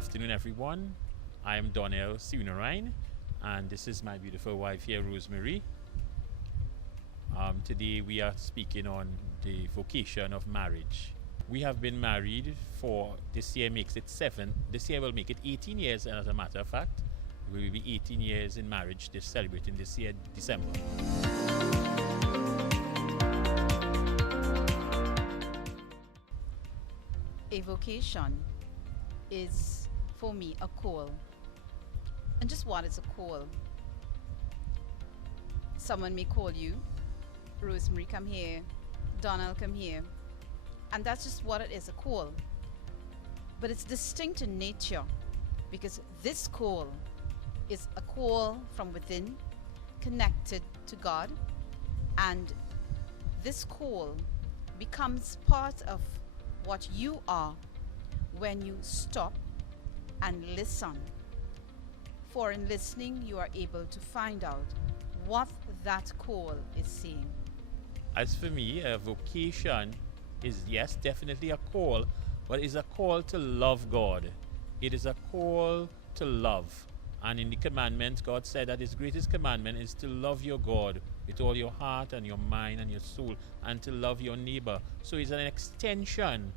afternoon, everyone. I am Donnel, and this is my beautiful wife here, Rosemarie. Today we are speaking on the vocation of marriage. We have been married for, this year makes it 7, this year will make it 18 years, and as a matter of fact, we will be 18 years in marriage, celebrating this year, December. A vocation is, for me, a call. And just what is a call? Someone may call you, Rosemarie, come here, Donnel, come here. And that's just what it is, a call. But it's distinct in nature, because this call is a call from within, connected to God, and this call becomes part of what you are when you stop and listen. For in listening, you are able to find out what that call is saying. As for me, a vocation is, yes, definitely a call, but it's a call to love God. It is a call to love. And in the commandments, God said that His greatest commandment is to love your God with all your heart and your mind and your soul, and to love your neighbor. So it's an extension.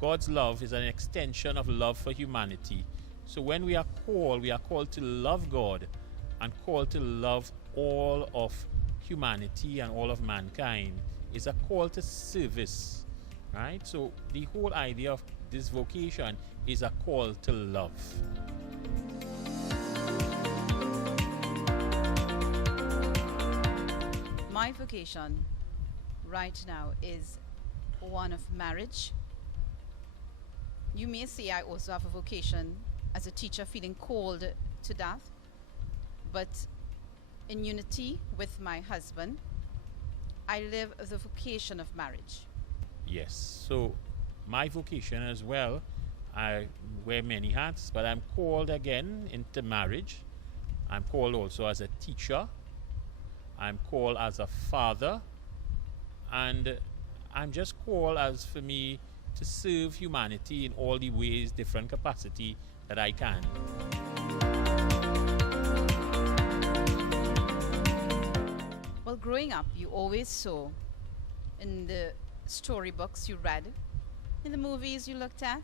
God's love is an extension of love for humanity. So when we are called to love God and called to love all of humanity and all of mankind. It's a call to service, right? So the whole idea of this vocation is a call to love. My vocation right now is one of marriage. You may say I also have a vocation as a teacher, feeling called to that, but in unity with my husband, I live the vocation of marriage. Yes, so my vocation as well, I wear many hats, but I'm called again into marriage. I'm called also as a teacher. I'm called as a father. And I'm just called, as for me, to serve humanity in all the ways, different capacity that I can. Well, growing up, you always saw in the storybooks you read, in the movies you looked at,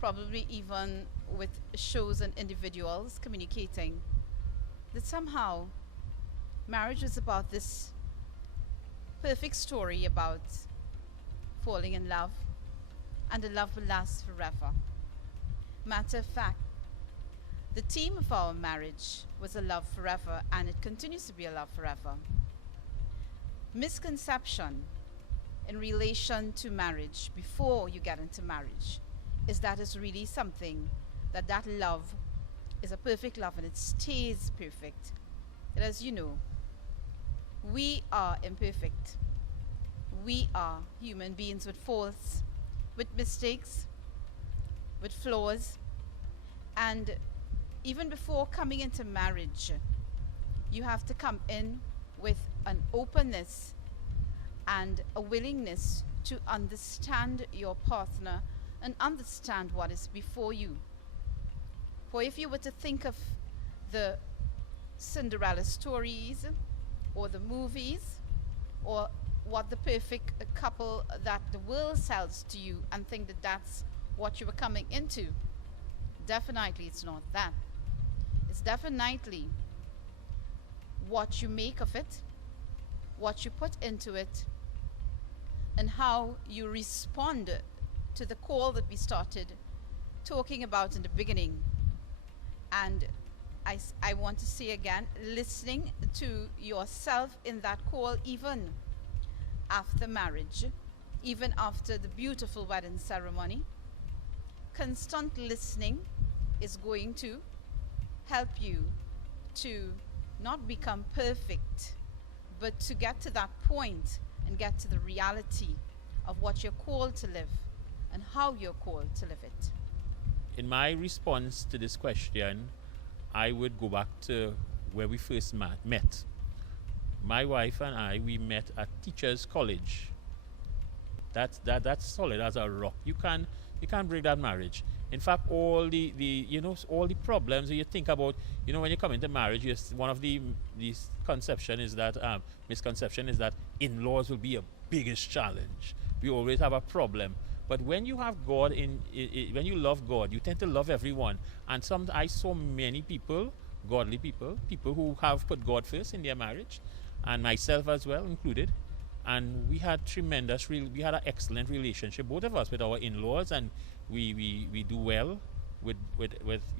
probably even with shows and individuals communicating, that somehow marriage was about this perfect story about falling in love, and the love will last forever. Matter of fact, the theme of our marriage was a love forever, and it continues to be a love forever. Misconception in relation to marriage before you get into marriage is that it's really something that love is a perfect love and it stays perfect. And as you know, we are imperfect. We are human beings with faults, with mistakes, with flaws, and even before coming into marriage, you have to come in with an openness and a willingness to understand your partner and understand what is before you. For if you were to think of the Cinderella stories or the movies or what the perfect couple that the world sells to you and think that that's what you were coming into, definitely it's not that. It's definitely what you make of it, what you put into it, and how you respond to the call that we started talking about in the beginning. And I want to say again, listening to yourself in that call, even after marriage, even after the beautiful wedding ceremony. Constant listening is going to help you to not become perfect, but to get to that point and get to the reality of what you're called to live and how you're called to live it. In my response to this question, I would go back to where we first met. My wife and I, we met at Teachers College. That's solid as a rock. You can't break that marriage. In fact, all the all the problems that you think about, when you come into marriage, one of the conception is that misconception is that in-laws will be a biggest challenge. We always have a problem. But when you have God when you love God, you tend to love everyone. And I saw many people, godly people who have put God first in their marriage, and myself as well included. And we had we had an excellent relationship, both of us, with our in-laws, and we do well with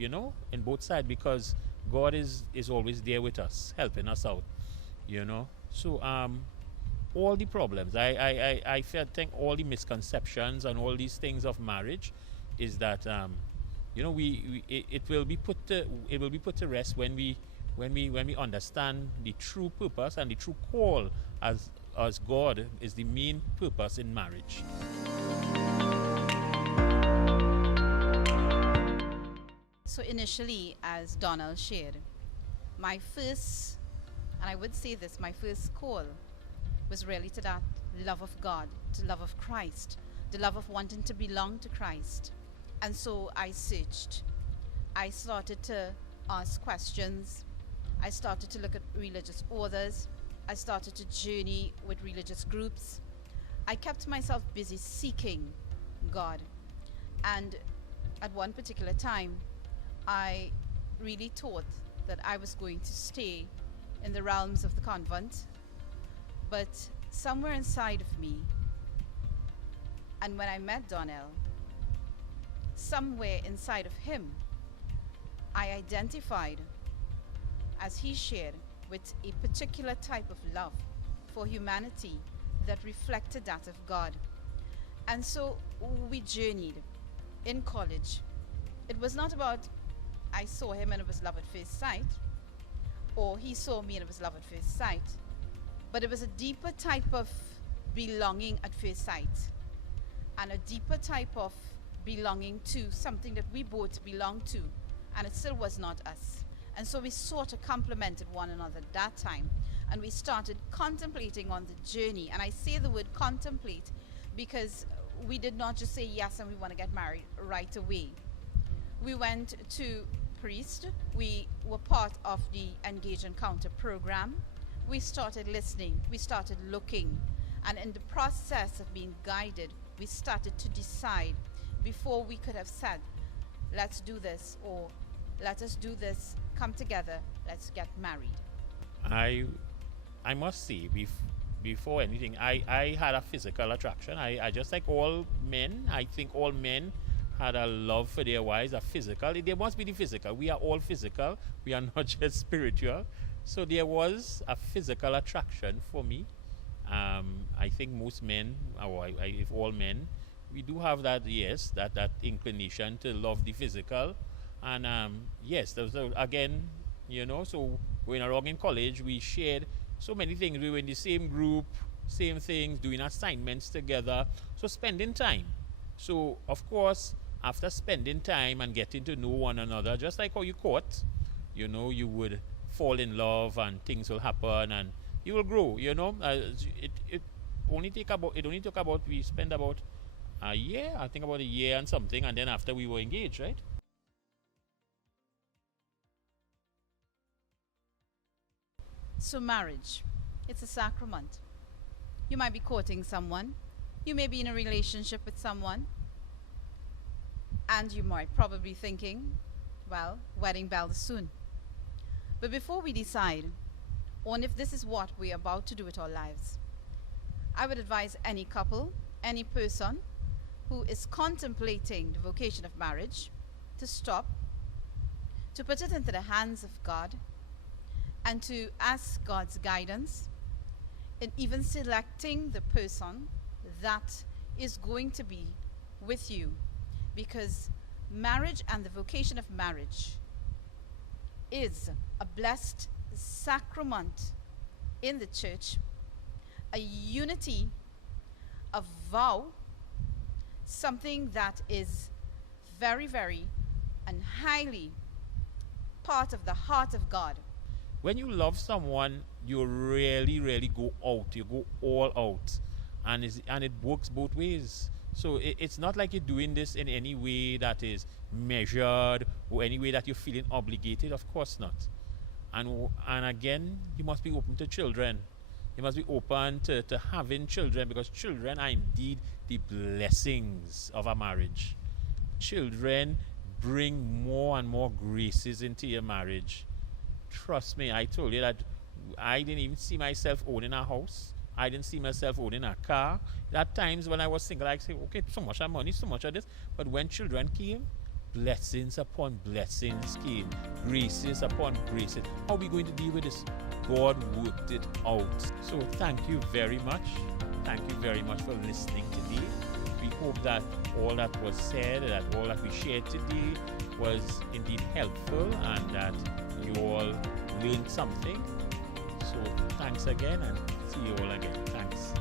in both sides, because God is always there with us, helping us out, So all the problems, I think all the misconceptions and all these things of marriage is that it will be put to rest when we understand the true purpose and the true call as God is the main purpose in marriage. So initially, as Donnel shared, my first call was really to that love of God, to love of Christ, the love of wanting to belong to Christ. And so I searched. I started to ask questions. I started to look at religious authors. I started to journey with religious groups. I kept myself busy seeking God. And at one particular time, I really thought that I was going to stay in the realms of the convent. But somewhere inside of me, and when I met Donnel, somewhere inside of him, I identified, as he shared, with a particular type of love for humanity that reflected that of God. And so we journeyed in college. It was not about I saw him and it was love at first sight, or he saw me and it was love at first sight, but it was a deeper type of belonging at first sight, and a deeper type of belonging to something that we both belonged to, and it still was not us. And so we sort of complemented one another at that time, and we started contemplating on the journey. And I say the word contemplate because we did not just say yes and we want to get married right away. We went to priest. We were part of the Engage Encounter program. We started listening. We started looking. And in the process of being guided, we started to decide before we could have said, let's do this, or let us do this, come together, let's get married. I must say, before anything, I had a physical attraction. I just like all men, I think all men had a love for their wives, a physical. There must be the physical. We are all physical. We are not just spiritual. So there was a physical attraction for me. I think most men, or if all men, we do have that, yes, that inclination to love the physical. And yes, there was again, so going around in college, we shared so many things. We were in the same group, same things, doing assignments together. So spending time. So of course, after spending time and getting to know one another, just like how you court, you would fall in love and things will happen and you will grow. It only took about we spent about a year, I think about a year and something, and then after we were engaged, right? So marriage, it's a sacrament. You might be courting someone. You may be in a relationship with someone. And you might probably be thinking, well, wedding bells soon. But before we decide on if this is what we're about to do with our lives, I would advise any couple, any person who is contemplating the vocation of marriage to stop, to put it into the hands of God, and to ask God's guidance in even selecting the person that is going to be with you. Because marriage and the vocation of marriage is a blessed sacrament in the church, a unity, a vow, something that is very, very and highly part of the heart of God. When you love someone, you really, really go out. You go all out. And it works both ways. So it's not like you're doing this in any way that is measured or any way that you're feeling obligated. Of course not. And again, you must be open to children. You must be open to having children, because children are indeed the blessings of a marriage. Children bring more and more graces into your marriage. Trust me, I told you that I didn't even see myself owning a house. I didn't see myself owning a car. At times when I was single, I'd say, okay, so much of money, so much of this. But when children came, blessings upon blessings came. Graces upon graces. How are we going to deal with this? God worked it out. So thank you very much. Thank you very much for listening today. We hope that all that was said, that all that we shared today was indeed helpful, and that you all learned something. So thanks again, and see you all again. Thanks.